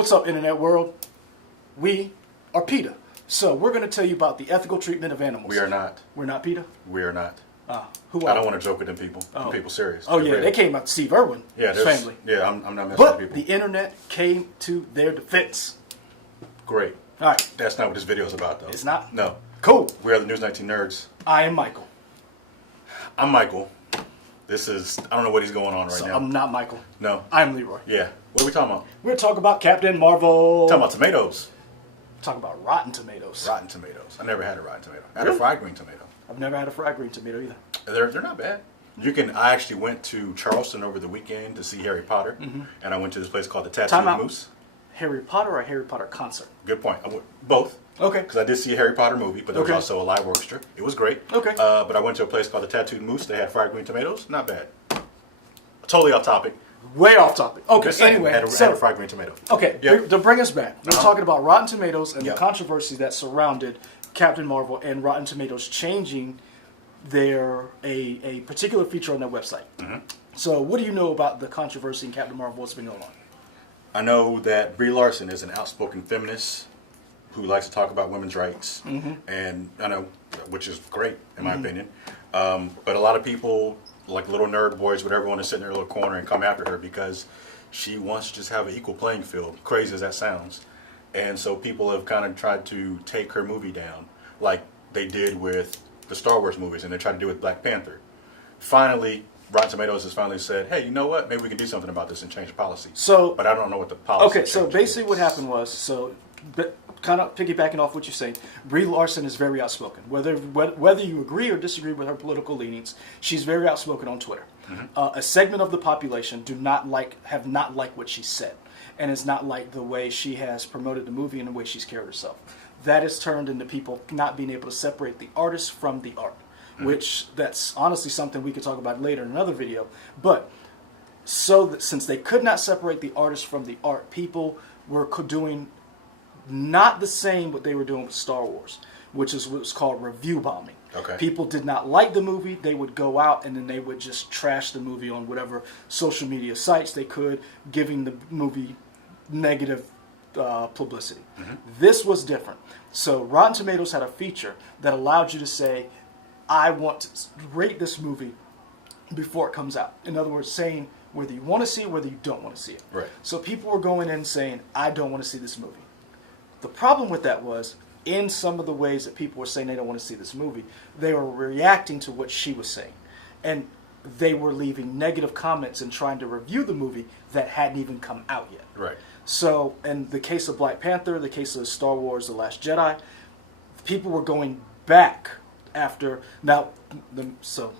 What's up, internet world? We are PETA. So we're going to tell you about the ethical treatment of animals. We are not. We're not PETA? We are not. Who are I don't want to joke with them people. Oh. Them people serious. Oh, They're yeah, real. they came out to Steve Irwin's family. Yeah, I'm not messing But with people. the internet came to their defense. Great. All right. That's not what this video is about, though. It's not? No. Cool. We are the News 19 Nerds. I am Michael. I'm Michael. This is, I don't know what he's going on right So now. I'm not Michael. No. I'm Leroy. Yeah. What are we talking about? We're talking about Captain Marvel. Talking about tomatoes. Talking about Rotten Tomatoes. Rotten tomatoes. I never had a rotten tomato. I had Really? a fried green tomato. I've never had a fried green tomato either. They're not bad. I actually went to Charleston over the weekend to see Harry Potter, and I went to this place called the Time Tattooed out. Moose. Harry Potter or Harry Potter concert? Good point. I went both. Okay. Because I did see a Harry Potter movie, but there was Okay. also a live orchestra. It was great. Okay. But I went to a place called the Tattooed Moose. They had fried green tomatoes. Not bad. Totally off topic. Way off topic. Okay, Just saying, anyway. had a fried green tomato. Okay, Yeah. to bring us back, we're talking about Rotten Tomatoes and Yeah. the controversy that surrounded Captain Marvel and Rotten Tomatoes changing a particular feature on their website. So, what do you know about the controversy in Captain Marvel? What's been going on? I know that Brie Larson is an outspoken feminist who likes to talk about women's rights, and I know, which is great in my opinion. But a lot of people, like little nerd boys, would everyone to sit in their little corner and come after her because she wants to just have an equal playing field. Crazy as that sounds, and so people have kind of tried to take her movie down, like they did with the Star Wars movies, and they tried to do with Black Panther. Finally, Rotten Tomatoes has finally said, "Hey, you know what? Maybe we can do something about this and change the policy." So, But I don't know what the policy. okay, so change basically is. what happened was, kind of piggybacking off what you're saying, Brie Larson is very outspoken. Whether you agree or disagree with her political leanings, she's very outspoken on Twitter. A segment of the population have not liked what she said, and it's not like the way she has promoted the movie and the way she's carried herself. That has turned into people not being able to separate the artist from the art, which that's honestly something we could talk about later in another video. But since they could not separate the artist from the art, people were doing not the same what they were doing with Star Wars, which is what's called review bombing. Okay. People did not like the movie. They would go out and then they would just trash the movie on whatever social media sites they could, giving the movie negative publicity. This was different. So Rotten Tomatoes had a feature that allowed you to say, I want to rate this movie before it comes out. In other words, saying whether you want to see it, whether you don't want to see it. Right. So people were going in saying, I don't want to see this movie. The problem with that was, in some of the ways that people were saying they don't want to see this movie, they were reacting to what she was saying. And they were leaving negative comments and trying to review the movie that hadn't even come out yet. Right. So, in the case of Black Panther, the case of Star Wars The Last Jedi, people were going back after... So,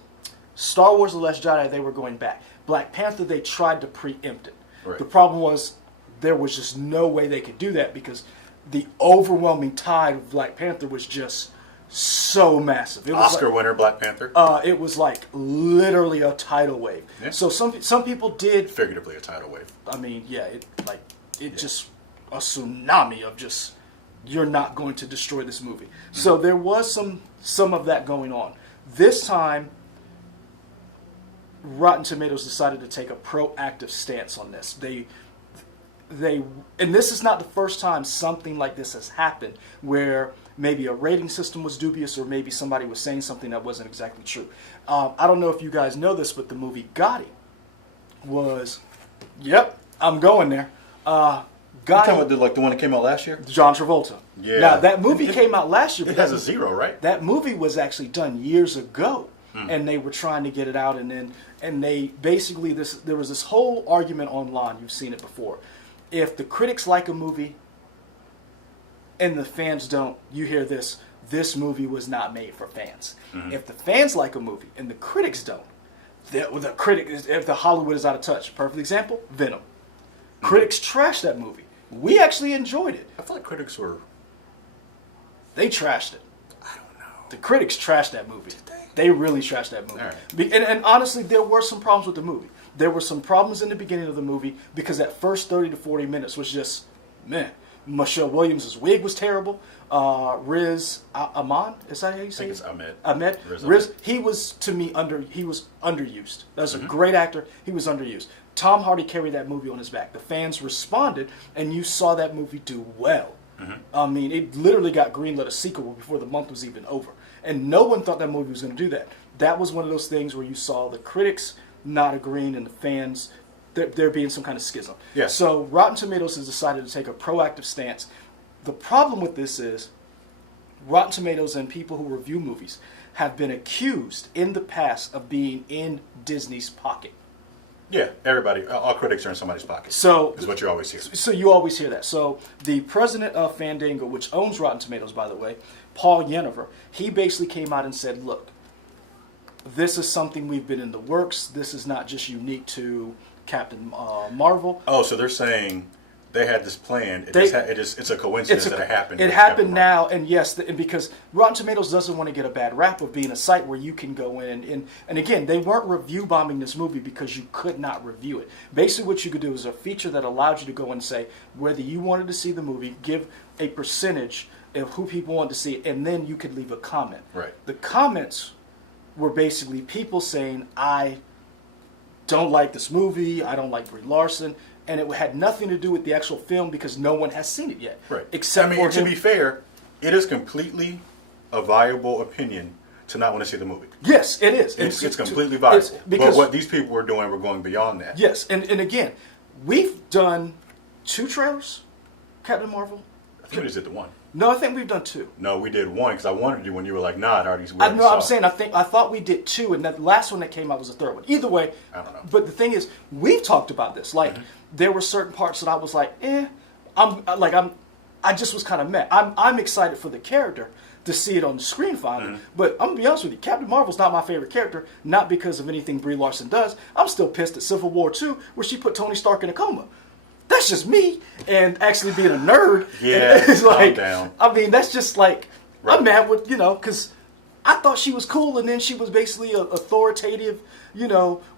Star Wars The Last Jedi, they were going back. Black Panther, they tried to preempt it. Right. The problem was, there was just no way they could do that because the overwhelming tide of Black Panther was just so massive. It was Oscar winner Black Panther. it was like literally a tidal wave. Yeah. So some people did. Figuratively a tidal wave. I mean, yeah, just a tsunami of just, you're not going to destroy this movie. So there was some of that going on. This time, Rotten Tomatoes decided to take a proactive stance on this. And this is not the first time something like this has happened, where maybe a rating system was dubious or maybe somebody was saying something that wasn't exactly true. I don't know if you guys know this, but the movie Gotti was, yep, I'm going there. You talking Gotti, about the one that came out last year? John Travolta. Yeah. Now, that movie came out last year. It but has a 0, right? that movie was actually done years ago, and they were trying to get it out, and they basically there was this whole argument online. You've seen it before. If the critics like a movie and the fans don't, you hear this movie was not made for fans. If the fans like a movie and the critics don't, if the Hollywood is out of touch. Perfect example, Venom. Critics trashed that movie. We actually enjoyed it. I feel like critics were. They trashed it. I don't know. The critics trashed that movie. They really trashed that movie. All right. And honestly, there were some problems with the movie. There were some problems in the beginning of the movie because that first 30 to 40 minutes was just, man. Michelle Williams' wig was terrible. Riz Ahmed, is that how you say it? I think it's Ahmed. Ahmed. Riz, he was, to me, he was underused. As a great actor, he was underused. Tom Hardy carried that movie on his back. The fans responded, and you saw that movie do well. I mean, it literally got greenlit a sequel before the month was even over. And no one thought that movie was going to do that. That was one of those things where you saw the critics not agreeing and the fans, there being some kind of schism. Yeah. So Rotten Tomatoes has decided to take a proactive stance. The problem with this is Rotten Tomatoes and people who review movies have been accused in the past of being in Disney's pocket. Yeah, everybody, all critics are in somebody's pocket. So is what you always hear. So you always hear that. So the president of Fandango, which owns Rotten Tomatoes, by the way, Paul Yeniver, he basically came out and said, look, this is something we've been in the works. This is not just unique to Captain Marvel. Oh, so they're saying they had this plan. It's a coincidence that it happened. It with happened Captain now, Marvel. and yes, and because Rotten Tomatoes doesn't want to get a bad rap of being a site where you can go in and again, they weren't review bombing this movie because you could not review it. Basically, what you could do is a feature that allowed you to go and say whether you wanted to see the movie, give a percentage of who people wanted to see it, and then you could leave a comment. Right. The comments were basically people saying, I don't like this movie, I don't like Brie Larson, and it had nothing to do with the actual film because no one has seen it yet. Right. Except I mean, for to him. be fair, it is completely a viable opinion to not want to see the movie. Yes, it is. It's completely viable. Because, but what these people were doing were going beyond that. yes, and again, we've done 2 trailers, Captain Marvel. I think we just did the one. No, I think we've done 2. No, we did one because I wanted to do when you were like, nah, it already. I'm saying I thought we did 2, and that last one that came out was the 3rd one. Either way, I don't know. But the thing is, we've talked about this. Like there were certain parts that I was like, I just was kind of meh. I'm excited for the character to see it on the screen finally. But I'm gonna be honest with you, Captain Marvel's not my favorite character, not because of anything Brie Larson does. I'm still pissed at Civil War 2, where she put Tony Stark in a coma. That's just me, and actually being a nerd. Yeah, it's like, calm down. I mean, that's just like Right. I'm mad with because I thought she was cool, and then she was basically a authoritative.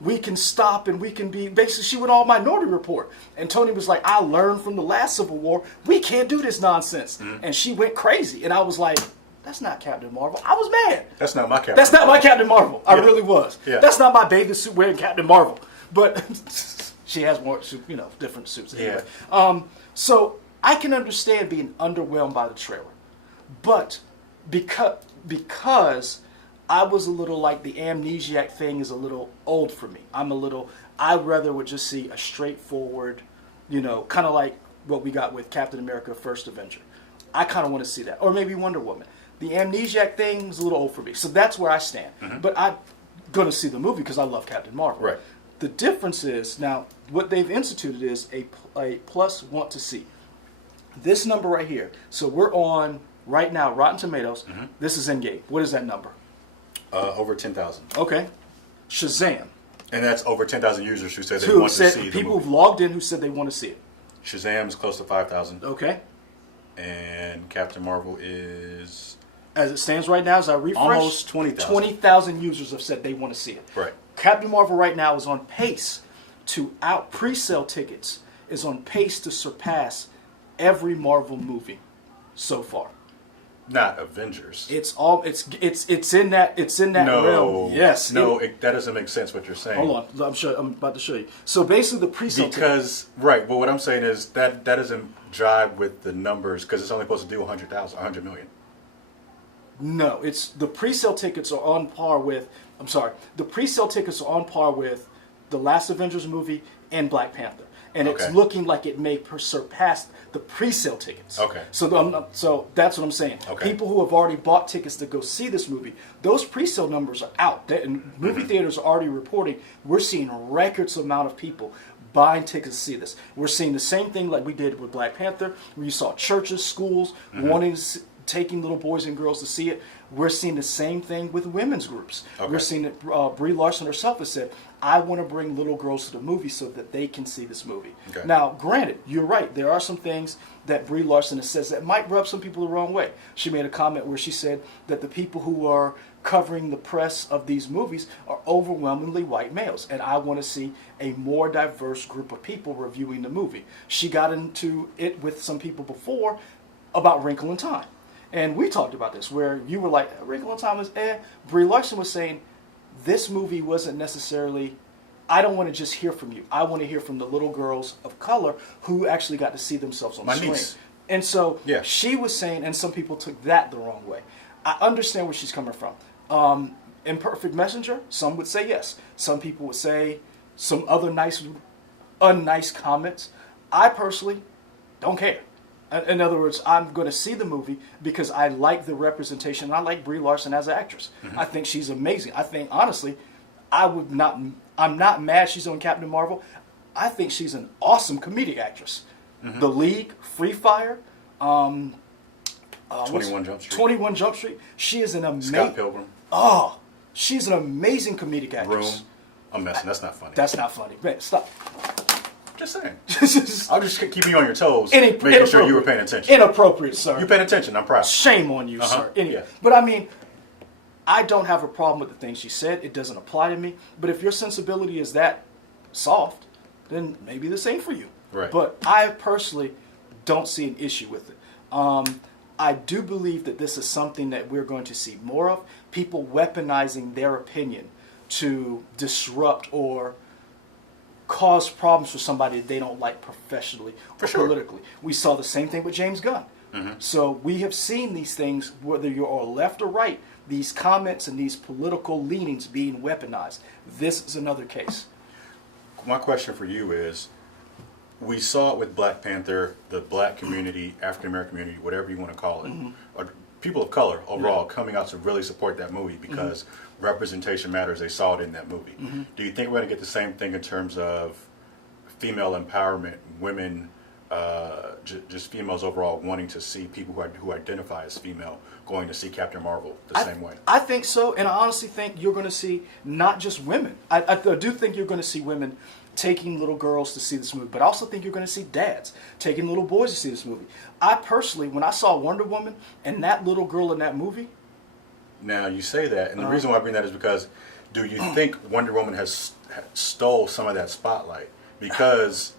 We can stop and we can be. Basically, she went all Minority Report, and Tony was like, "I learned from the last Civil War. We can't do this nonsense," and she went crazy, and I was like, "That's not Captain Marvel." I was mad. That's not my Captain. That's not my Captain Marvel. I really was. Yeah. That's not my bathing suit wearing Captain Marvel. But she has more, different suits. Anyway. So I can understand being underwhelmed by the trailer, but because I was a little like the Amnesiac thing is a little old for me. I rather would just see a straightforward, kind of like what we got with Captain America: First Avenger. I kind of want to see that, or maybe Wonder Woman. The Amnesiac thing is a little old for me, so that's where I stand. But I'm going to see the movie because I love Captain Marvel. Right. The difference is now what they've instituted is a plus want to see. This number right here. So we're on right now Rotten Tomatoes. This is Endgame. What is that number? Over 10,000. Okay. Shazam. And that's over 10,000 users who said they want to see the people movie. who've logged in who said they want to see it. Shazam is close to 5,000. Okay. And Captain Marvel is As it stands right now, as I refresh, almost 20,000. 20,000 users have said they want to see it. Right. Captain Marvel right now is on pace to pre-sale tickets is on pace to surpass every Marvel movie so far. Not Avengers. It's in that realm. Yes. that doesn't make sense what you're saying. Hold on, I'm about to show you. So basically, the pre-sale Because right, but what I'm saying is that doesn't jive with the numbers because it's only supposed to do 100 million. No, it's the pre-sale tickets are on par with. I'm sorry, the pre-sale tickets are on par with the last Avengers movie and Black Panther, and Okay. it's looking like it may surpass the pre-sale tickets. Okay. So that's what I'm saying. Okay. People who have already bought tickets to go see this movie, those pre-sale numbers are out. And movie theaters are already reporting we're seeing records amount of people buying tickets to see this. We're seeing the same thing like we did with Black Panther, where you saw churches, schools taking little boys and girls to see it. We're seeing the same thing with women's groups. Okay. We're seeing that Brie Larson herself has said, I want to bring little girls to the movie so that they can see this movie. Okay. Now, granted, you're right. There are some things that Brie Larson has says that might rub some people the wrong way. She made a comment where she said that the people who are covering the press of these movies are overwhelmingly white males, and I want to see a more diverse group of people reviewing the movie. She got into it with some people before about Wrinkle in Time. And we talked about this, where you were like, Wrinkle in Time is Brie Larson was saying, this movie wasn't necessarily I don't want to just hear from you. I want to hear from the little girls of color who actually got to see themselves on My screen. niece. And so Yeah. she was saying, and some people took that the wrong way. I understand where she's coming from. Imperfect Messenger, some would say yes. Some people would say some other unnice comments. I personally don't care. In other words, I'm going to see the movie because I like the representation. And I like Brie Larson as an actress. I think she's amazing. I think, honestly, I'm not mad she's on Captain Marvel. I think she's an awesome comedic actress. The League, Free Fire, 21 Jump Street. 21 Jump Street. She is an amazing. Scott Pilgrim. Oh, she's an amazing comedic actress. Room. I'm messing. That's not funny. That's not funny. Man, stop. Just saying. I'll just keep you on your toes, making sure Inappropriate. you were paying attention. Inappropriate, sir. You paying attention. I'm proud. Shame on you, sir. Anyway, Yeah. but I mean, I don't have a problem with the things she said. It doesn't apply to me. But if your sensibility is that soft, then maybe this ain't for you. Right. But I personally don't see an issue with it. I do believe that this is something that we're going to see more of. People weaponizing their opinion to disrupt or cause problems for somebody that they don't like professionally or politically. We saw the same thing with James Gunn. So we have seen these things, whether you're left or right, these comments and these political leanings being weaponized. This is another case. My question for you is, we saw it with Black Panther, the black community, African American community, whatever you want to call it, or people of color overall coming out to really support that movie because representation matters. They saw it in that movie. Do you think we're going to get the same thing in terms of female empowerment, women, just females overall wanting to see people who identify as female going to see Captain Marvel the same way? I think so, and I honestly think you're going to see not just women. I do think you're going to see women taking little girls to see this movie, but I also think you're going to see dads taking little boys to see this movie. I personally, when I saw Wonder Woman and that little girl in that movie. Now, you say that, and the reason why I bring that is because do you think Wonder Woman has stole some of that spotlight? Because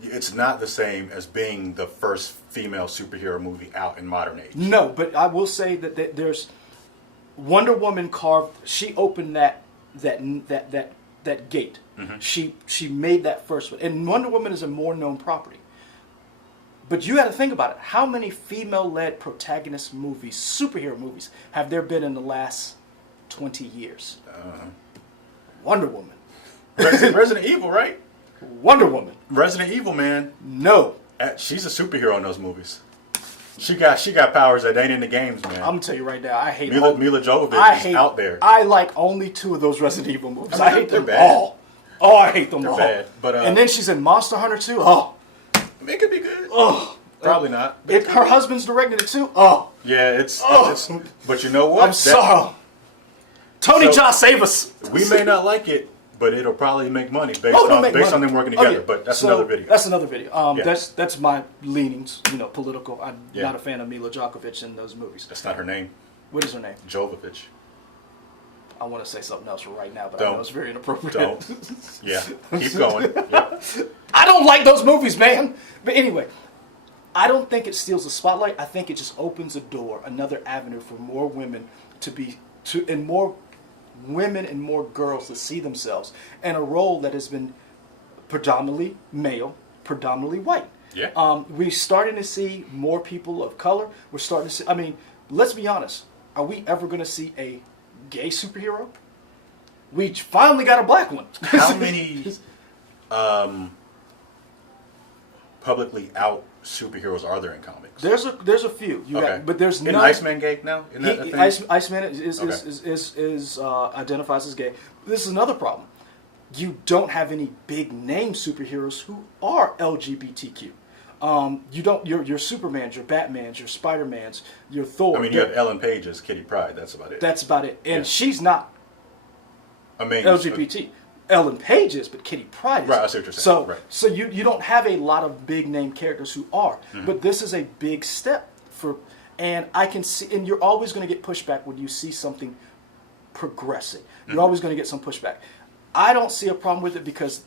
it's not the same as being the first female superhero movie out in modern age. No, but I will say that there's Wonder Woman carved. She opened that gate. She made that first one, and Wonder Woman is a more known property. But you got to think about it. How many female-led protagonist movies, superhero movies, have there been in the last 20 years? Wonder Woman. Resident Evil, right? Wonder Woman. Resident Evil, man. No. She's a superhero in those movies. She got powers that ain't in the games, man. I'm gonna tell you right now, I hate Mila Jovovich is out there. I like only 2 of those Resident Evil movies. I hate they're them bad. all. Oh, I hate them all. bad, but, and then she's in Monster Hunter 2. Oh, It could be good. oh. Probably not. Her husband's directed it too. Oh, Yeah, it's. But you know what? I'm sorry. Tony Jaa, save us. We may not like it, but it'll probably make money based it'll on make based on money. them working Oh, together. yeah. But that's So, another video. That's another video. Yeah. That's my leanings, political. I'm Yeah. not a fan of Mila Djokovic in those movies. That's not her name. What is her name? Jovovich. I want to say something else right now, but I Don't. know it's very inappropriate. Don't. Yeah. Keep going. Yep. I don't like those movies, man. But anyway, I don't think it steals the spotlight. I think it just opens a door, another avenue for more women and more women and more girls to see themselves in a role that has been predominantly male, predominantly white. Yeah. We're starting to see more people of color. We're starting to see. I mean, let's be honest. Are we ever going to see a gay superhero? We finally got a black one. How many publicly out superheroes are there in comics? There's a few. But there's Isn't none. Iceman gay now? Isn't that a thing? Iceman is identifies as gay. This is another problem. You don't have any big name superheroes who are LGBTQ. You don't. Your Supermans, your Batmans, your Spider-Mans, your Thor. I mean, you have Ellen Page as Kitty Pryde. That's about it. That's about it. And Yeah. she's not I mean, LGBT. Ellen Page is, but Kitty Pryde is. Right, I see what you're saying. So, Right. so you don't have a lot of big name characters who are, but this is a big step for, and I can see, and you're always going to get pushback when you see something progressing. You're always going to get some pushback. I don't see a problem with it because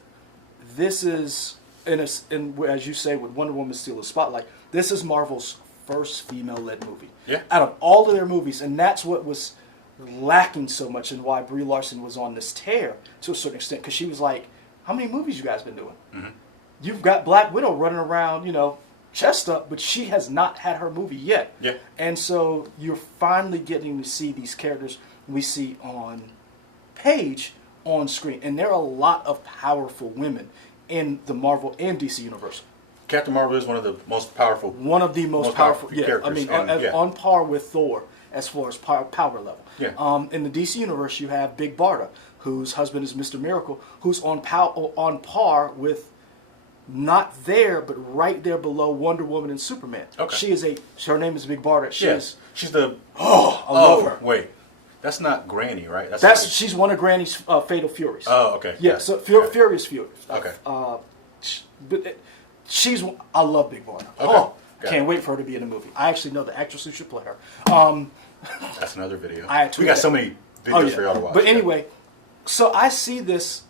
this is, as you say, with Wonder Woman steal the spotlight, this is Marvel's first female-led movie. Yeah. Out of all of their movies, and that's what was lacking so much and why Brie Larson was on this tear to a certain extent, because she was like, how many movies you guys been doing? You've got Black Widow running around, chest up, but she has not had her movie yet. Yeah. And so you're finally getting to see these characters we see on page on screen. And there are a lot of powerful women in the Marvel and DC universe. Captain Marvel is one of the most powerful. One of the most powerful characters. I mean, and, on par with Thor as far as power level. Yeah. In the DC universe, you have Big Barda, whose husband is Mr. Miracle, who's on par with not there, but right there below Wonder Woman and Superman. Okay. Her name is Big Barda. She's the. I love her. Wait, that's not Granny, right? She's one of Granny's Fatal Furies. Oh, okay. Yeah, Got so it. Got it. Furious Fury. Okay. I love Big Barda. Okay. Oh, Got can't it. wait for her to be in the movie. I actually know the actress who should play her. That's another video. We We got so many videos for y'all to watch. But anyway, so I see this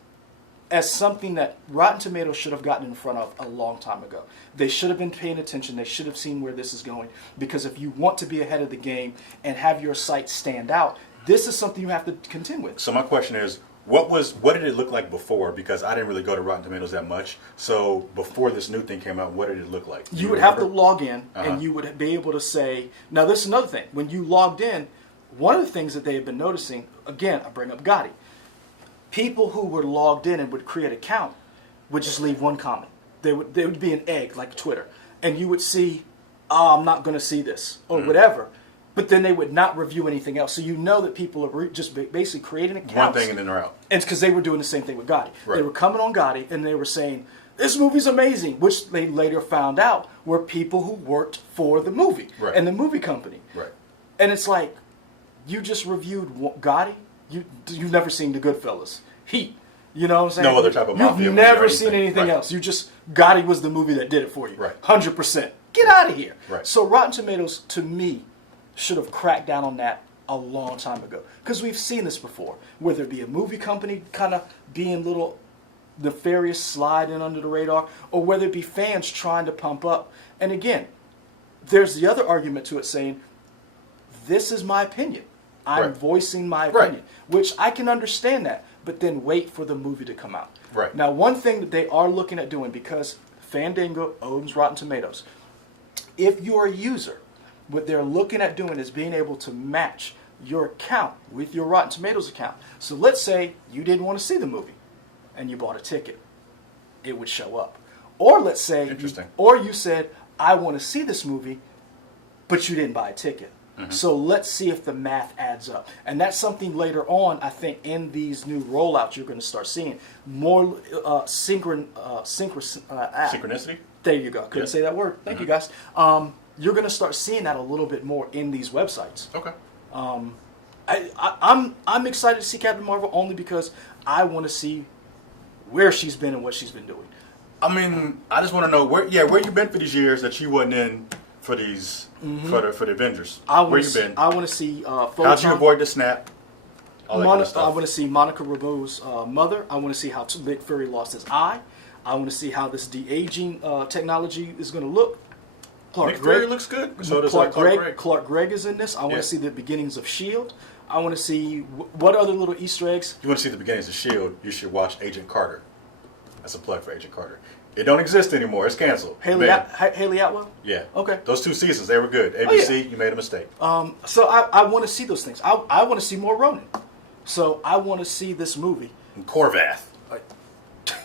as something that Rotten Tomatoes should have gotten in front of a long time ago. They should have been paying attention. They should have seen where this is going. Because if you want to be ahead of the game and have your site stand out, this is something you have to contend with. So my question is, what did it look like before? Because I didn't really go to Rotten Tomatoes that much. So before this new thing came out, what did it look like? You would have to log in, and you would be able to say, now this is another thing. When you logged in, one of the things that they have been noticing, again, I bring up Gotti. People who were logged in and would create an account would just leave one comment. There would be an egg, like Twitter. And you would see, I'm not going to see this, or whatever. But then they would not review anything else. So you know that people are just basically creating accounts. One thing and then they're out. And it's because they were doing the same thing with Gotti. Right. They were coming on Gotti and they were saying, this movie's amazing, which they later found out were people who worked for the movie and the movie company. Right. And it's like, you just reviewed Gotti? You've never seen The Goodfellas, Heat. You know what I'm saying? No other type of mafia You've movie or never seen anything. anything else. Gotti was the movie that did it for you. Right. 100%. Get out of here. Right. So Rotten Tomatoes, to me, should have cracked down on that a long time ago. Because we've seen this before. Whether it be a movie company kind of being little nefarious, sliding under the radar, or whether it be fans trying to pump up. And again, there's the other argument to it saying, this is my opinion. I'm voicing my opinion, which I can understand that, but then wait for the movie to come out. Right. Now, one thing that they are looking at doing, because Fandango owns Rotten Tomatoes, if you're a user, what they're looking at doing is being able to match your account with your Rotten Tomatoes account. So let's say you didn't want to see the movie and you bought a ticket. It would show up. Or let's say, you said, I want to see this movie, but you didn't buy a ticket. So let's see if the math adds up. And that's something later on, I think, in these new rollouts you're going to start seeing. More synchronicity? There you go. Couldn't say that word. Thank you, guys. You're going to start seeing that a little bit more in these websites. Okay. I'm excited to see Captain Marvel only because I want to see where she's been and what she's been doing. I mean, I just want to know where you been for these years that you wasn't in for these for the Avengers. Where you been? I want to see. How'd you avoid the snap? All that kind of stuff. I want to see Monica Rambeau's mother. I want to see how Nick Fury lost his eye. I want to see how this de-aging technology is going to look. Nick Fury looks good. So does Clark Gregg. Clark Gregg is in this. I want to see the beginnings of S.H.I.E.L.D. I want to see what other little Easter eggs. If you want to see the beginnings of S.H.I.E.L.D., you should watch Agent Carter. That's a plug for Agent Carter. It don't exist anymore. It's canceled. Haley Atwell? Yeah. Okay. Those 2 seasons, they were good. ABC, you made a mistake. So I want to see those things. I want to see more Ronin. So I want to see this movie. And Corvath.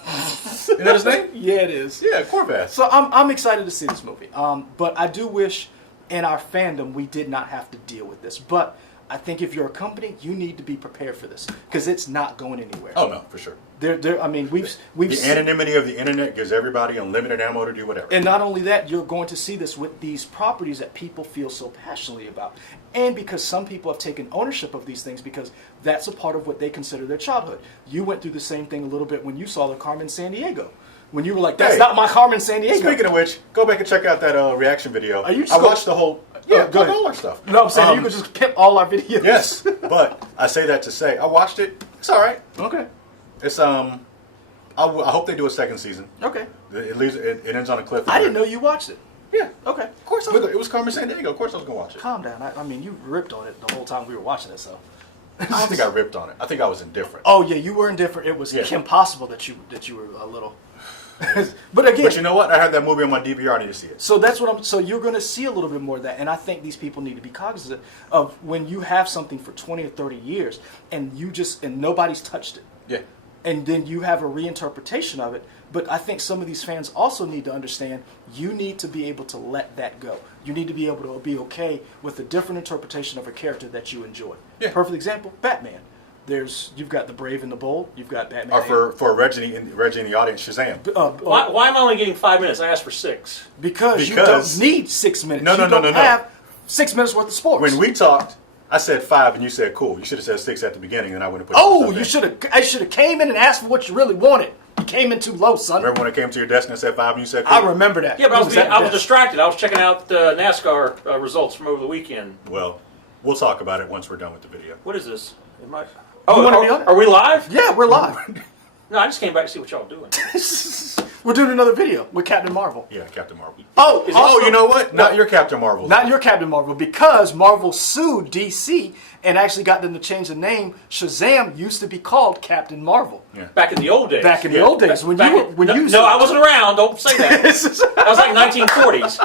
Isn't that his name? Yeah, it is. Yeah, Corvath. So I'm excited to see this movie. But I do wish in our fandom we did not have to deal with this. But I think if you're a company, you need to be prepared for this because it's not going anywhere. Oh no, for sure. I mean, we've the anonymity of the internet gives everybody unlimited ammo to do whatever. And not only that, you're going to see this with these properties that people feel so passionately about, and because some people have taken ownership of these things because that's a part of what they consider their childhood. You went through the same thing a little bit when you saw the Carmen Sandiego. When you were like, "That's not my Carmen Sandiego." Speaking of which, go back and check out that reaction video. I watched the whole. Yeah, go ahead. All our stuff. No, I'm saying you could just pimp all our videos. Yes, but I say that to say I watched it. It's all right. Okay. It's I hope they do a second season. Okay. It ends on a cliffhanger. I didn't know you watched it. Yeah. Okay. Of course, it was Carmen Sandiego. Of course, I was gonna watch it. Calm down. I mean, you ripped on it the whole time we were watching it. So. I don't think I ripped on it. I think I was indifferent. Oh yeah, you were indifferent. It was Yeah. impossible that you were a little. But again, But you know what? I had that movie on my DVR. I need to see it. so that's what I'm. So you're going to see a little bit more of that, and I think these people need to be cognizant of when you have something for 20 or 30 years, and nobody's touched it, Yeah. and then you have a reinterpretation of it. But I think some of these fans also need to understand you need to be able to let that go. You need to be able to be okay with a different interpretation of a character that you enjoy. Yeah. Perfect example: Batman. You've got the Brave and the Bold. You've got Batman. Or for Reggie in the audience, Shazam. Why am I only getting 5 minutes? I asked for 6. Because you Because- don't need 6 minutes. No, You no, no, don't no, no. have 6 minutes worth of sports. When we talked, I said 5 and you said cool. You should have said 6 at the beginning, and I would have put. Oh, some stuff you in. should have. I should have came in and asked for what you really wanted. You came in too low, son. Remember when I came to your desk and I said 5 and you said cool? I remember that. Yeah, but You at I was the desk. distracted. I was checking out NASCAR results from over the weekend. Well, we'll talk about it once we're done with the video. What is this? Am I? You Oh, wanna be on it? are we live? Yeah, we're live. No, I just came back to see what y'all doing. We're doing another video with Captain Marvel. Yeah, Captain Marvel. Oh, Is it- also, Oh, you know what? Not your Captain Marvel. not your Captain Marvel, because Marvel sued DC and actually got them to change the name. Shazam used to be called Captain Marvel. Yeah. Back in the old days. Back in the Yeah. old days when Back you in- were, when no, you no, I wasn't around. Don't say that. That was like 1940s.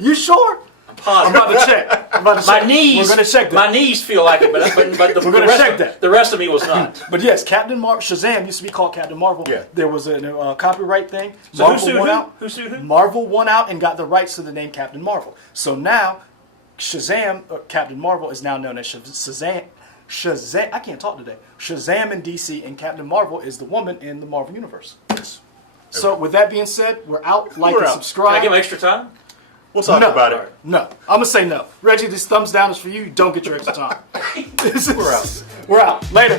You sure? I'm Positive. about to check. I'm about to My check. knees. We're gonna check that. My knees feel like it, but the, We're gonna the rest check of, that. The rest of me was not. But yes, Shazam used to be called Captain Marvel. Yeah. There was a copyright thing. So who Marvel sued won who? out. Who sued who? Marvel won out and got the rights to the name Captain Marvel. So now, Shazam, Captain Marvel is now known as Shazam. Shazam. I can't talk today. Shazam in DC, and Captain Marvel is the woman in the Marvel universe. Yes. So with that being said, we're out. Like We're and out. Can I subscribe. give him extra time? We'll talk No. about it. No, I'm gonna say no. Reggie, this thumbs down is for you. You don't get your extra time. We're out. We're out. Later.